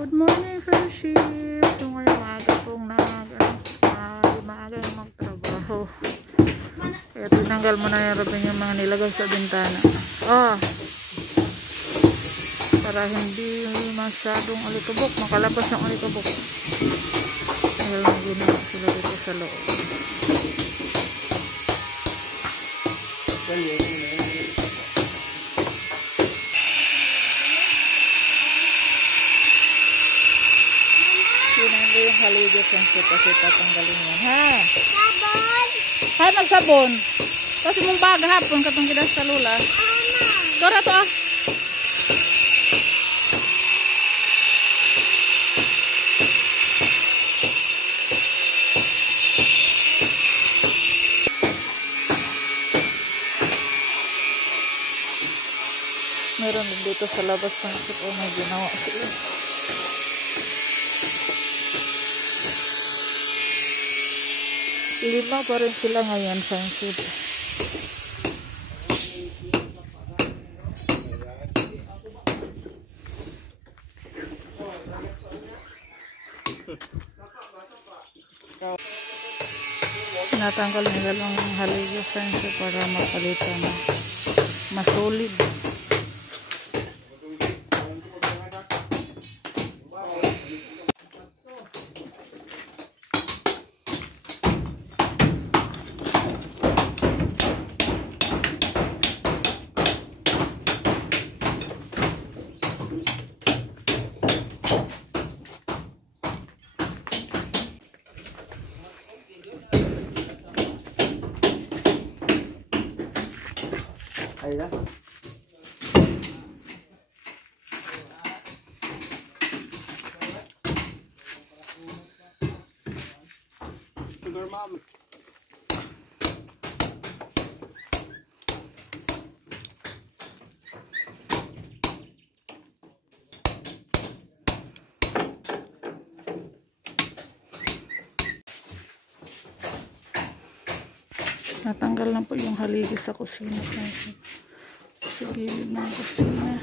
Good morning, friendship. So ngayon maaga pong maaga magtrabaho. Kaya tinanggal mo na yung mga nilagay sa bintana. Para hindi masyadong alikabok, makalabas ng alikabok. Dahil ginawa sila dito sa loob. Sinando yung haligo friendship kasi tatanggalin yan. Sabon! Hay, magsabon. Kasi mong baga hapon katong kidas sa lula. Dora to Meron din dito sa labas friendship. May ginawa sila. Lima pa rin sila ngayon friendship. Natanggal nila lang ang haligo friendship para mapalitan na masolid. Ayan. Sugar mom. Natanggal na po yung haligi sa kusina. Sa gilid ng kusina.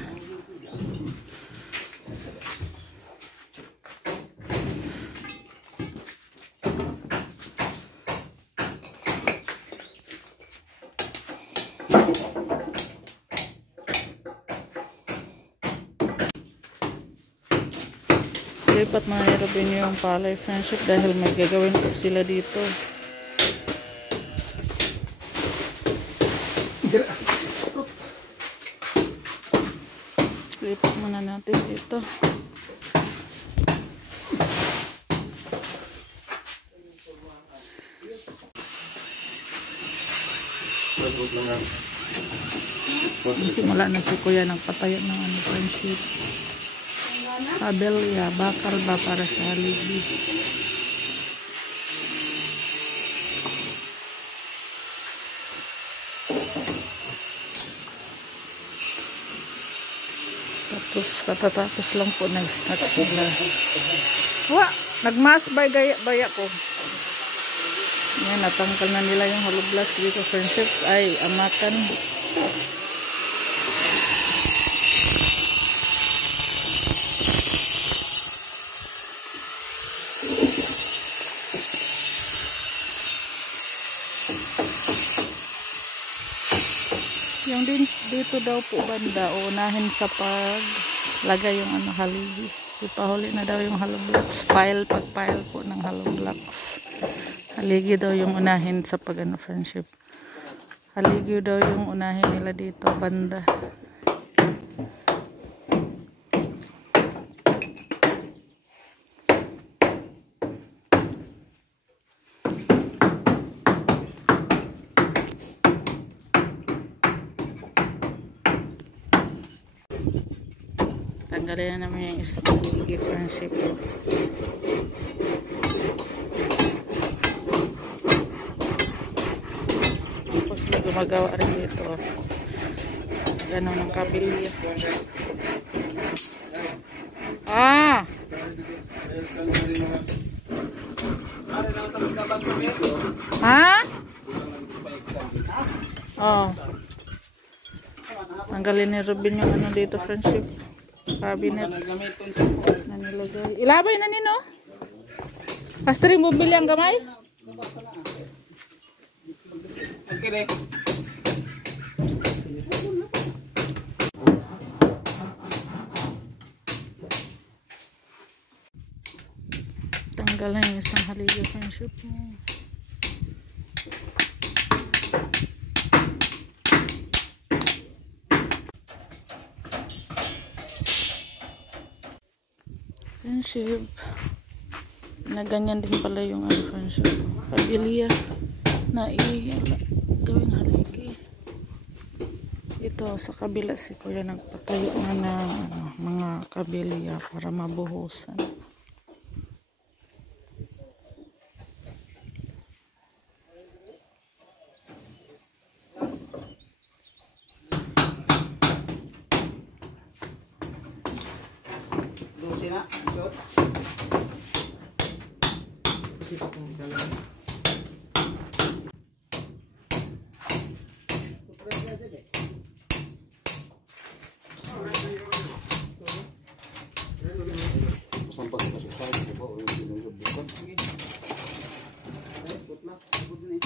Lipat mga Robin yung palay friendship dahil may gagawin po sila dito. Lipat muna natin dito. Simula na si Kuya nagpatayo ng friendship. Kabel bakal ba para sa haligi. Tapos katatapos lang po nag-start sila. Nagmas baya ko. Yan, natanggal na nila yung hollow blocks dito friendship. Ay, amakan. Yung dito daw po banda, unahin sa paglagay yung haligi. Ipahuli na daw yung hollow blocks. Pag-pile po ng hollow blocks. Haligi daw yung unahin sa friendship. Haligi daw yung unahin nila dito banda. Tanggalin na namin yung isang haligi friendship. Tapos na gumagawa rin dito. Ganon ng kabilya. Tanggalin ni Robin yung dito friendship. cabinet Nagamiton sa po. na nilagay. Ilabay na nino. Pastring bumili ang gamay. Okay rin. Tanggal na yung isang haligi friendship mo. Friendship. Na ganyan din pala yung friendship. Pabilia na gawing haligi. Ito sa kabila si Kuya nagpatayo na ng mga kabilia para mabuhusan. Sina, shot. Sino kung dalawa? Sampai ke pasar di bawah ini bukan. Butlah, butlah ni.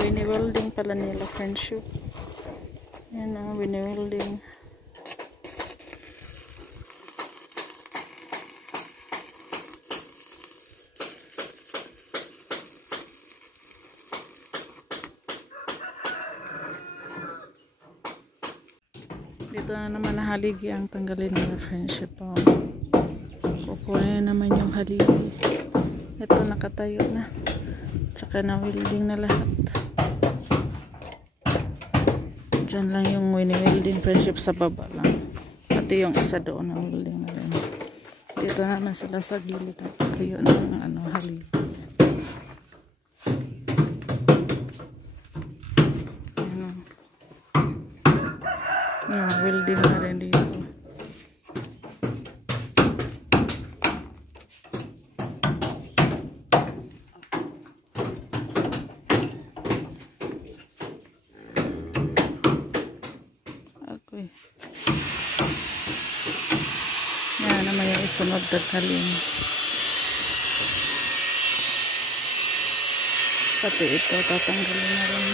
Wini-welding pala nila friendship. Yan ang wini-welding. Dito na naman na haligi ang tanggalin nila friendship. Kukunin naman yung haligi. Ito nakatayo na. Tsaka na welding na lahat. Diyan lang yung wini-welding friendship sa baba lang. Pati yung isa doon na welding na rin. Dito naman sila sa gilid. Kayo ng haligi. Welding na rin dito. Okay. Yan naman yung isunod na kalim. Pati ito tatanggalin na rin.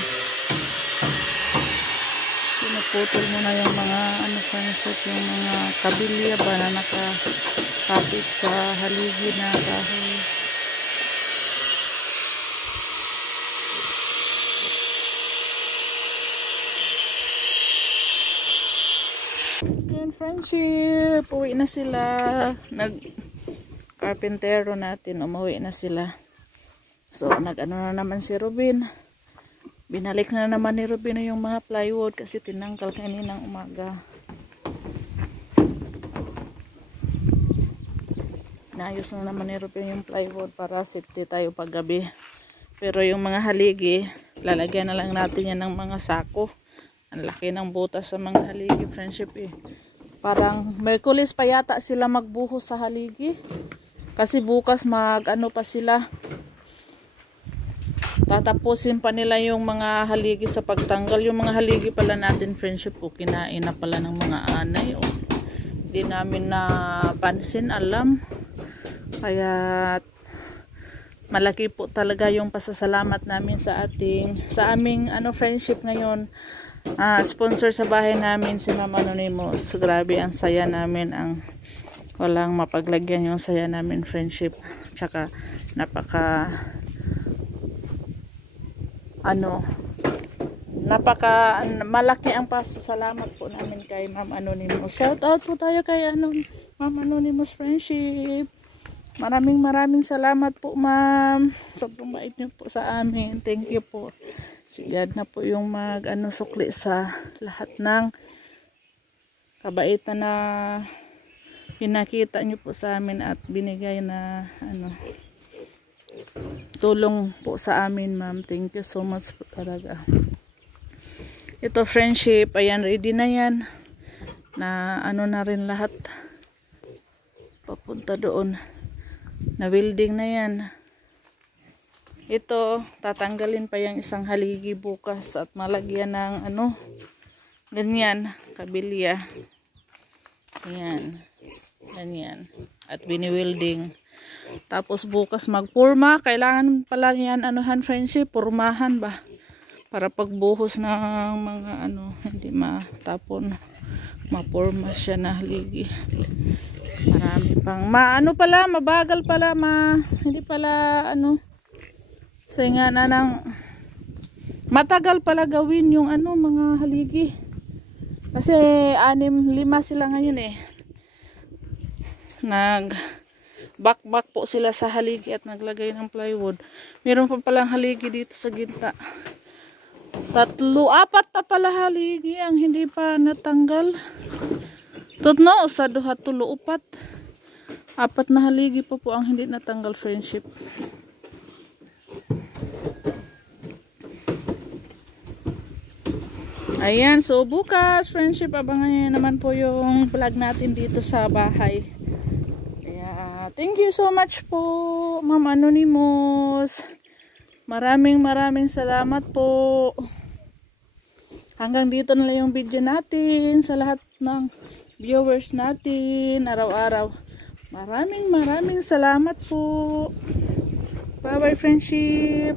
Pinuputol mo na yung mga friendship, yung mga kabilya ba na nakakapit sa haligi na kahoy. Yun friendship, uwi na sila. Nag-carpentero natin, umuwi na sila. So nag-ano na naman si Robin. Binalik na naman ni Robin yung mga plywood kasi tinanggal kaninang umaga. Naayos na naman ni Robin yung plywood para safety tayo pag gabi. Pero yung mga haligi, lalagyan na lang natin yan ng mga sako. Ang laki ng butas sa mga haligi friendship eh. Parang Merkulis pa yata sila magbuhos sa haligi. Kasi bukas mag-ano pa sila. Tatapusin pa nila yung mga haligi sa pagtanggal. Yung mga haligi pala natin friendship po, kinain na pala ng mga anay. Hindi namin napansin, alam. Kaya malaki po talaga yung pasasalamat namin sa aming friendship ngayon. Sponsor sa bahay namin si Mama Anonymous. Grabe ang saya namin, ang walang mapaglagyan yung saya namin friendship. Tsaka malaki ang pasasalamat po namin kay Ma'am Anonymous. Shout out po tayo kay Ma'am Anonymous Friendship. Maraming salamat po, ma'am. Sobrang bait niyo po sa amin. Thank you po. Si God na po yung sukli sa lahat ng kabaitan na pinakita niyo po sa amin at binigay na tulong po sa amin, ma'am. Thank you so much po talaga. Ito friendship, ayan, ready na yan. Na na rin lahat. Papunta doon. Na building na yan. Ito, tatanggalin pa yung isang haligi bukas at malagyan ng ganyan, kabilya. Ayan. Ganyan. At bini-welding. Tapos bukas magpurma. Kailangan pala yan, friendship, purmahan ba? Para pagbuhos ng mga hindi matapon. Mapurma siya na haligi. Marami pang mabagal pala, hindi pala sayang na ng matagal pala gawin yung mga haligi. Kasi 5 sila ngayon back po sila sa haligi at naglagay ng plywood. Meron pa palang haligi dito sa ginta. 3, 4 pa pala haligi ang hindi pa natanggal. Tutno sa 2, 3, 4. 4 na haligi pa po ang hindi natanggal, friendship. Ayan, so bukas, friendship, abangan nyo naman po yung vlog natin dito sa bahay. Kaya, thank you so much po, Ma'am Anonymous. Maraming salamat po. Hanggang dito na lang yung video natin sa lahat ng viewers natin araw-araw. Maraming salamat po. Bye bye, friendship.